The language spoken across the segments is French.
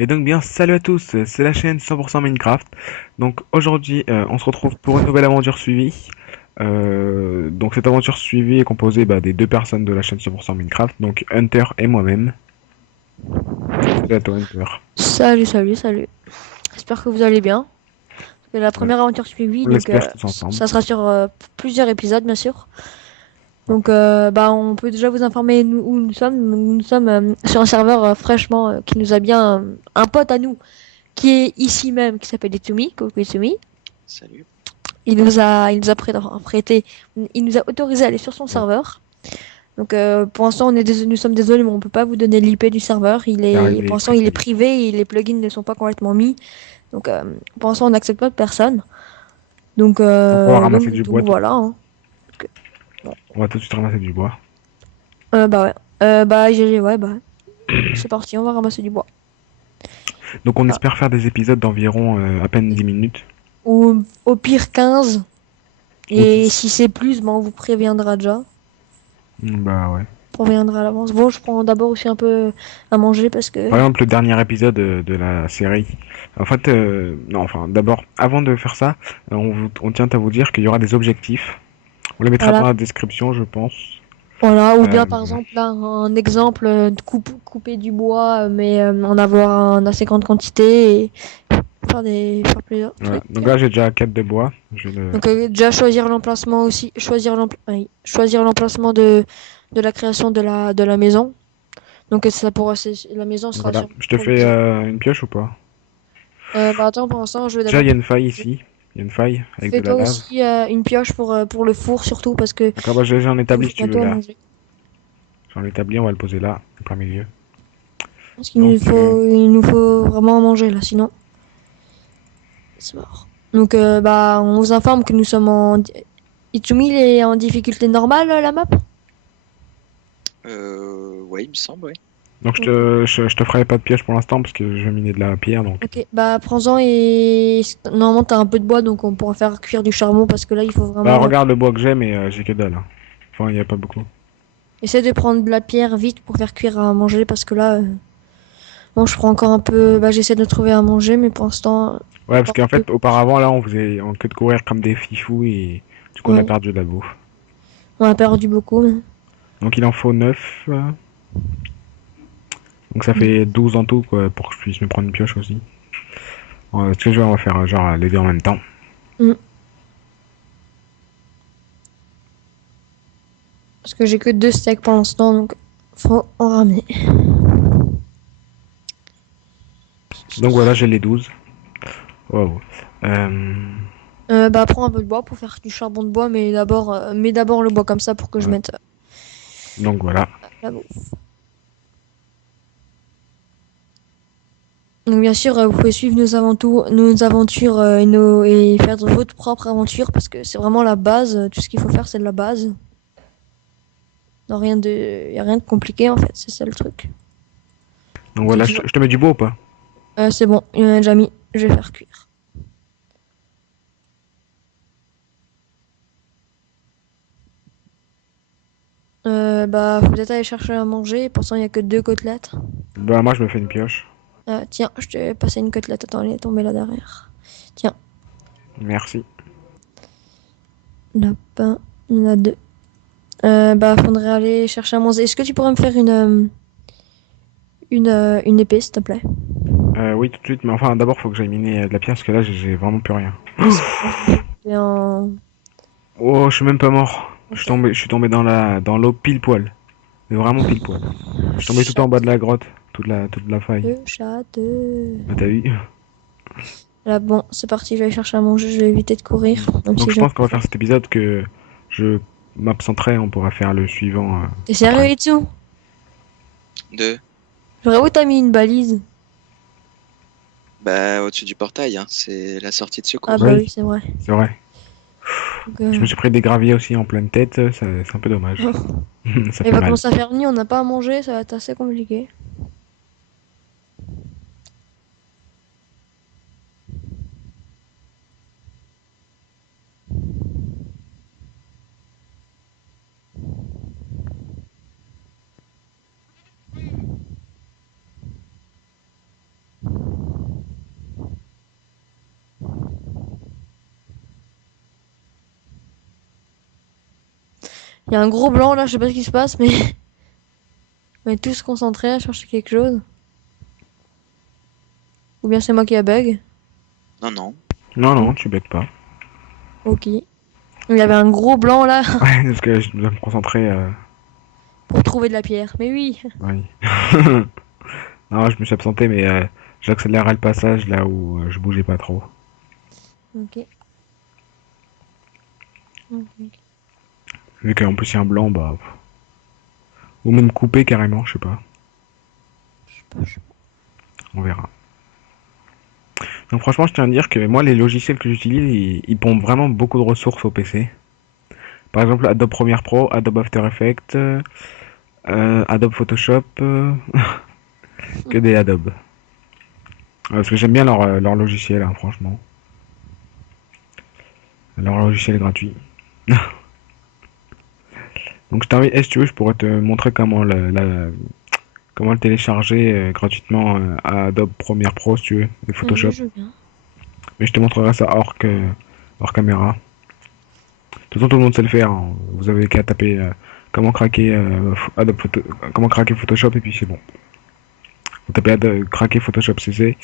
Et donc bien, salut à tous, c'est la chaîne 100% Minecraft. Donc aujourd'hui, on se retrouve pour une nouvelle aventure suivie. Donc cette aventure suivie est composée des deux personnes de la chaîne 100% Minecraft, donc Hunter et moi-même. Salut à toi Hunter. Salut, salut, salut. J'espère que vous allez bien. C'est la Ouais, première aventure suivie, on donc l'espère tous ensemble. ça sera sur plusieurs épisodes, bien sûr. Donc, on peut déjà vous informer où nous sommes. Nous sommes sur un serveur fraîchement qui nous a bien un pote à nous qui est ici même, qui s'appelle Itsumi. Coucou Itsumi. Salut. Prêté, il nous a autorisé à aller sur son Ouais, serveur. Donc, pour l'instant, nous sommes désolés, mais on peut pas vous donner l'IP du serveur. car il Pour est l'instant, il est privé. privé et les plugins ne sont pas complètement mis. Donc, pour l'instant, on n'accepte pas de personne. Donc, Donc on va ramasser du bois tout de voilà, suite. hein. Parce que, bon. On va tout de suite ramasser du bois. Bah ouais. Ouais, bah, c'est parti, on va ramasser du bois. Donc on Ah. espère faire des épisodes d'environ à peine 10 minutes. Ou au pire 15. Ou Et 10. si c'est plus, bah, on vous préviendra déjà. Bah ouais. On préviendra à l'avance. Bon, je prends d'abord aussi un peu à manger parce que. Par exemple, le dernier épisode de la série. En fait, non, enfin, d'abord, avant de faire ça, on tient à vous dire qu'il y aura des objectifs. On les mettra dans Voilà. la description, je pense. Voilà. Ou bien, Euh, par exemple, là, un exemple de couper du bois, mais en avoir une assez grande quantité et faire plusieurs voilà. trucs. Donc là, j'ai déjà 4 de bois. Donc déjà choisir l'emplacement aussi, choisir l'emplacement de la création de la maison. Donc ça pourra, la maison Donc sera voilà. sûrement Je te fais improvisée. une pioche ou pas? Bah attends, pour l'instant, je vais Déjà, d'abord. il y a une faille ici. Il y a une faille avec de la Fais-toi lave. aussi une pioche pour le four surtout parce que D'accord, bah, j'en il nous établis faut si tu veux bientôt à là. manger. J'en établis, on va le poser là, en plein milieu. Parce Donc, il nous faut vraiment à manger là, sinon c'est mort. Donc bah on vous informe que nous sommes en Itsumi il est en difficulté normale la map. ouais, il me semble, ouais. Donc je te ferai pas de pioche pour l'instant parce que je vais miner de la pierre, donc. Ok, bah prends-en et normalement t'as un peu de bois donc on pourra faire cuire du charbon parce que là il faut Bah vraiment regarde le bois que j'ai, mais j'ai que dalle, hein. Enfin, il y a pas beaucoup. essayer de prendre de la pierre vite pour faire cuire à manger parce que là bon je prends encore un peu bah j'essaie de trouver à manger mais pour l'instant y Ouais, a parce pas qu'en beaucoup. fait, auparavant, là, on faisait en que de courir comme des fifous et du coup, on a Ouais, perdu de la bouffe. on a perdu beaucoup mais... Donc, il en faut 9. Donc, ça fait 12 en tout, quoi, pour que je puisse me prendre une pioche aussi. Ce que je vais, on va faire genre les deux en même temps. Mm. Parce que j'ai que deux steaks pour l'instant donc faut en ramener. Donc, voilà, j'ai les 12. Wow. Euh, Bah prends un peu de bois pour faire du charbon de bois mais d'abord le bois comme ça pour que je ouais. mette Donc, voilà. la bouffe. Donc bien sûr, vous pouvez suivre nos aventures et faire votre propre aventure parce que c'est vraiment la base. Tout ce qu'il faut faire, c'est de la base. Non, y a rien de compliqué en fait, c'est ça le truc. Donc, Faut voilà, toujours. je te mets du bois ou pas? C'est bon, il y en a déjà mis. Je vais faire cuire. Bah, faut peut-être aller chercher à manger. Pour l'instant, il y a que deux côtelettes. Bah, moi, je me fais une pioche. Tiens, je t'ai passé une côtelette. Attends, elle est tombée là derrière. Tiens, Merci. lapin, il y en a deux. Bah, faudrait aller chercher à manger. Est-ce que tu pourrais me faire une épée, s'il te plaît? Oui, tout de suite, mais enfin, d'abord, faut que j'aille miner de la pierre parce que là, j'ai vraiment plus rien. Ah, c'est bon, je vais couper en. Oh, je suis même pas mort. Ok. Je suis tombé dans l'eau pile poil. Mais vraiment pile poil. Je suis tombé tout en bas de Château, la grotte, toute la faille. château. Bah t'as vu? Là, bon, c'est parti, je vais aller chercher à manger, je vais éviter de courir, même Donc si je j'aime pense qu'on va faire cet épisode que je m'absenterai, on pourra faire le suivant T'es sérieux, après. Itsu? Deux. Frérot, t'as mis une balise? Bah, au-dessus du portail, hein. C'est la sortie de Ah secours. bah oui, Oui, c'est vrai. c'est vrai. Donc, Je me suis pris des graviers aussi en pleine tête, c'est un peu dommage. Ça il fait va mal. commencer à faire nuit, on n'a pas à manger, ça va être assez compliqué. Il y a un gros blanc là, je sais pas ce qui se passe, mais on est tous concentrés à chercher quelque chose. Ou bien c'est moi qui a bug. Non, non. Non, non, tu bêtes pas. Ok. Il y avait un gros blanc là Ouais, parce que je dois me concentrer. pour trouver de la pierre. Mais oui. Oui. Non, je me suis absenté, mais j'accélérais le passage là où je bougeais pas trop. Ok. Ok. Vu qu'en plus il y a un blanc, bah. Ou même coupé carrément, je sais pas. Je sais On verra. Donc franchement, je tiens à dire que moi, les logiciels que j'utilise, ils pompent vraiment beaucoup de ressources au PC. Par exemple, Adobe Premiere Pro, Adobe After Effects, Adobe Photoshop, que des Adobe. Parce que j'aime bien leur logiciel, hein, franchement. Leur logiciel est gratuit. Donc je t'invite, si tu veux, je pourrais te montrer comment le télécharger gratuitement à Adobe Premiere Pro, si tu veux, et pas. Oui, Photoshop. je viens. Mais je te montrerai ça hors caméra. De toute façon, tout le monde sait le faire, hein. Vous avez qu'à taper comment craquer comment craquer Photoshop et puis c'est bon. Vous tapez craquer Photoshop CC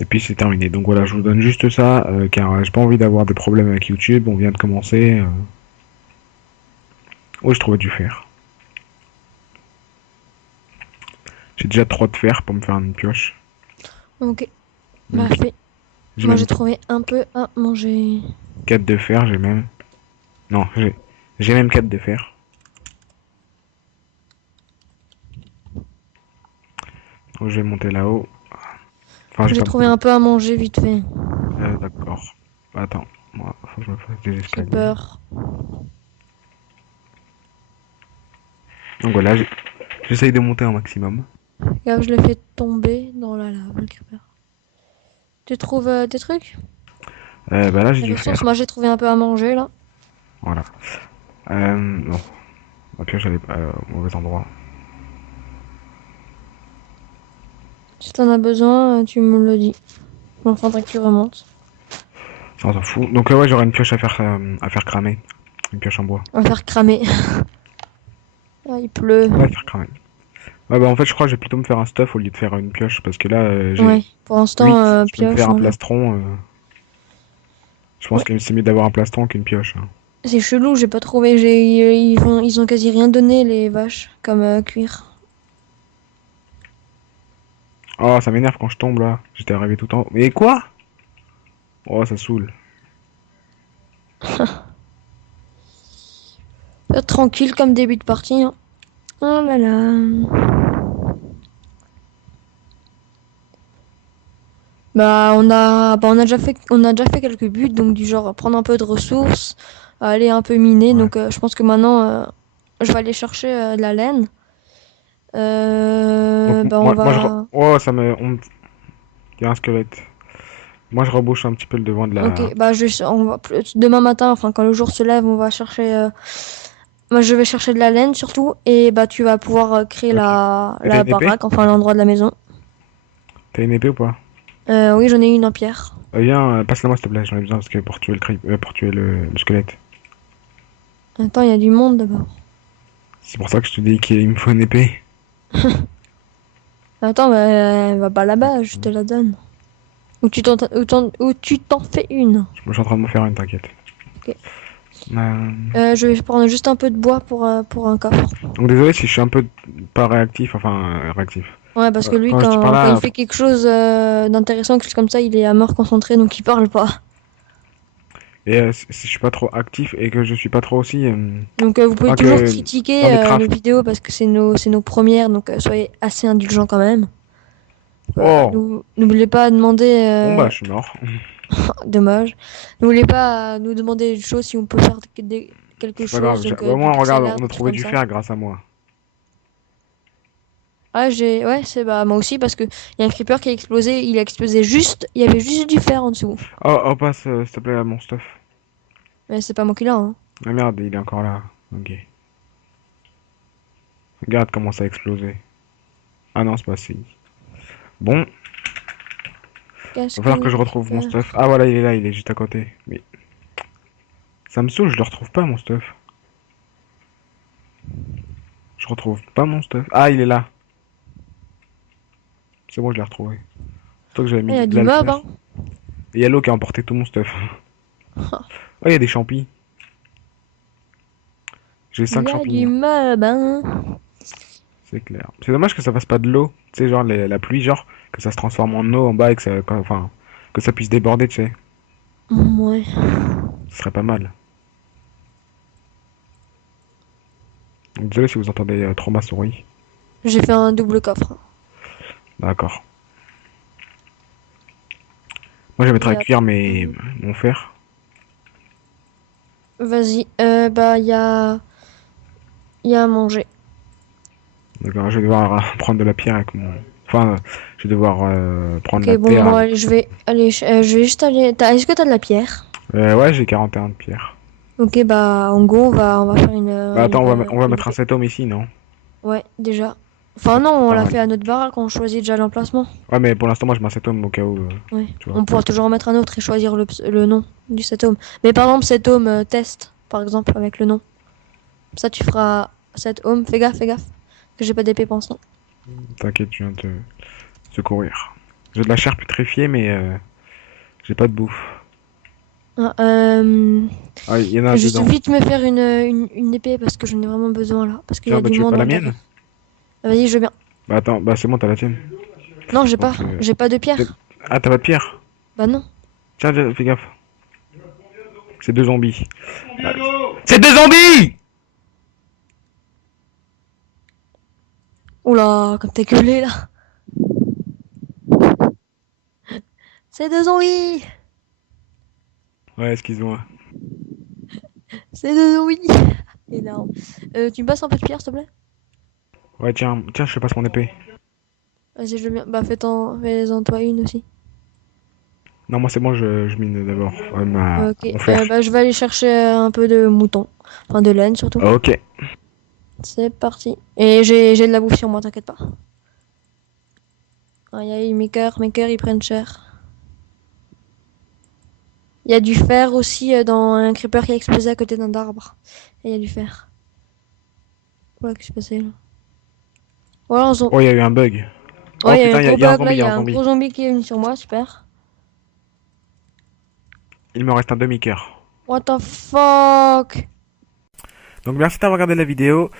et puis c'est terminé. Donc voilà, je vous donne juste ça car j'ai pas envie d'avoir des problèmes avec YouTube. On vient de commencer. Oh, je trouvais du fer. J'ai déjà 3 de fer pour me faire une pioche. Ok. Donc, Parfait. j'ai Moi même j'ai trouvé un peu à manger. 4 de fer, j'ai même. Non, j'ai même 4 de fer. Donc je vais monter là-haut. Enfin, j'ai J'ai pas trouvé un peu à manger vite fait. d'accord. Attends, moi, faut que je me fasse des J'ai escaliers. peur. Donc voilà, j'essaye de monter un maximum. Regarde, je l'ai fait tomber dans la lave. Récupère. Tu trouves des trucs? Bah là j'ai Des du ressources? fer. Moi j'ai trouvé un peu à manger là. Voilà. Non, ma pioche elle est pas au mauvais endroit. Si t'en as besoin, tu me le dis. Bon, faudrait que tu remontes. Ça on s'en fout. Donc ouais, j'aurai une pioche à faire cramer. Une pioche en bois. On va faire cramer. Ah, il pleut. Ouais, faire cramer. Ouais, bah en fait je crois que je vais plutôt me faire un stuff au lieu de faire une pioche parce que là Ouais, j'ai pour l'instant, 8. Je peux me faire pioche, un non. plastron. Je pense Ouais. que c'est mieux d'avoir un plastron qu'une pioche, hein. C'est chelou, j'ai pas trouvé. Ils ont quasi rien donné, les vaches, comme cuir. Oh, ça m'énerve quand je tombe là. J'étais arrivé tout en haut. Mais quoi? Oh, ça saoule. Tranquille comme début de partie, hein. Oh là là. On a déjà fait quelques buts, donc du genre prendre un peu de ressources, aller un peu miner. Ouais. Donc je pense que maintenant, je vais aller chercher de la laine. Donc Bah on moi va. oh, il y a un squelette. Moi je rebouche un petit peu le devant de Ok, la. bah demain matin, enfin quand le jour se lève, on va chercher. Moi je vais chercher de la laine surtout, et bah tu vas pouvoir créer Ok. Et t'as la une épée? baraque, enfin l'endroit de la maison. T'as une épée ou pas? Oui, j'en ai une en pierre. Viens, passe-la moi s'il te plaît, j'en ai besoin parce que pour tuer pour tuer le squelette. Attends, il y a du monde d'abord. C'est pour ça que je te dis qu'il me faut une épée. Attends, bah, elle va pas là-bas, je te la donne. Ou tu t'en fais une. Je suis en train de me faire une, t'inquiète. Ok. Euh, Je vais prendre juste un peu de bois pour un coffre. Donc désolé si je suis un peu pas réactif, enfin réactif. Ouais, parce que lui, Quand je dis par quand il là, fait quelque chose d'intéressant, quelque chose comme ça, il est à mort concentré, donc il parle pas. et si je suis pas trop actif et que je suis pas trop aussi, Donc vous pouvez enfin toujours que dans critiquer les nos crafts. vidéos parce que c'est nos premières, donc soyez assez indulgents quand même. Oh, N'oubliez pas de demander, bon bah je suis mort. dommage, n'oubliez pas à nous demander des choses si on peut faire quelque C'est pas chose, grave. donc Au du moins pixel regarde, art, on a des trucs trouvé comme du ça. fer grâce à moi. Ah, ouais, c'est bah moi aussi parce que il y a un creeper qui a explosé, il a explosé juste, il y avait juste du fer en dessous. Oh, oh passe s'il te plaît à mon stuff. Mais c'est pas moi qui l'ai, hein. Ah merde, il est encore là. Ok. Regarde comment ça a explosé. Ah non, c'est pas si. Bon, Qu'est-ce va falloir que que je tu retrouve mon fais? stuff. Ah voilà, il est là, il est juste à côté. Mais ça me saoule, je le retrouve pas mon stuff. Je retrouve pas mon stuff. Ah, il est là. C'est bon, je l'ai retrouvé. C'est toi que j'avais Il mis y a de du là le mob, faire. hein. Et Yellow qui a emporté tout mon stuff. Oh, il y a des champis. J'ai Il 5 y a du champignons, mob, hein. c'est clair. C'est dommage que ça fasse pas de l'eau. Tu sais, genre la pluie, genre, que ça se transforme en eau en bas et que ça, enfin, que ça puisse déborder, tu sais. Ouais. Ce serait pas mal. Donc, désolé si vous entendez trop ma souris. J'ai fait un double coffre. D'accord. Moi, je vais mettre Et à cuire après- mon fer. Vas-y. Bah, il y a à manger. D'accord, je vais devoir prendre de la pierre avec mon... Enfin, je vais devoir prendre Ok, la bon, terre moi, avec... je vais juste aller. Est-ce que t'as de la pierre? Ouais, j'ai 41 de pierre. Ok, bah, en gros, on va faire Bah attends, on va une mettre un set home ici, non? Ouais, déjà. Enfin, non, on Pas l'a mal. fait à notre baraque, on choisit déjà l'emplacement. Ouais, mais pour l'instant, moi, je mets un set home au cas où, Ouais. tu vois. On pourra toujours en mettre un autre et choisir le nom du cet home. Mais par exemple, cet home test, par exemple, avec le nom. Ça, tu feras cet home. Fais gaffe, fais gaffe. Que j'ai pas d'épée pensant. T'inquiète, je viens te secourir. J'ai de la chair putréfiée, mais j'ai pas de bouffe. Ah, Ah, il y en a juste dedans. vite me faire une épée parce que j'en ai vraiment besoin là. Parce qu'il y Tiens, a bah du tu veux pas monde la en galère. mienne? Ah, vas-y, je veux bien. Bah attends, bah c'est bon, t'as la tienne. Non, j'ai pas. Donc, J'ai pas de t'es- pierre. ah, t'as pas de pierre? Bah non. Tiens, fais gaffe. C'est deux zombies. Ah, c'est deux zombies! Oula, comme t'es gueulé là. C'est deux zombies. Ouais, excuse-moi. C'est deux zombies. Énorme. Tu me passes un peu de pierre, s'il te plaît? Ouais, tiens, je te passe mon épée. Vas-y, je veux bien. Bah, fais-en toi une aussi. Non, moi c'est bon, je mine d'abord Ok, mon fer. bah, je vais aller chercher un peu de mouton. Enfin, de laine surtout. Ok. C'est parti. Et j'ai de la bouffe sur moi, t'inquiète pas. Aïe aïe, mes cœurs ils prennent cher. Il y a du fer aussi dans un creeper qui a explosé à côté d'un arbre. Et il y a du fer. Ouais, qu'est-ce qui s'est passé là? Voilà, Oh, il y a eu un bug. Oh ouais, il y a eu un putain, gros il y a un bug là, zombie, il il y y a un a un zombie. gros zombie qui est venu sur moi, super. Il me reste un demi-cœur. What the fuck? Donc merci d'avoir regardé la vidéo.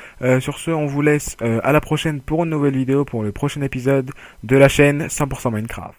Sur ce, on vous laisse à la prochaine pour une nouvelle vidéo, pour le prochain épisode de la chaîne 100% Minecraft.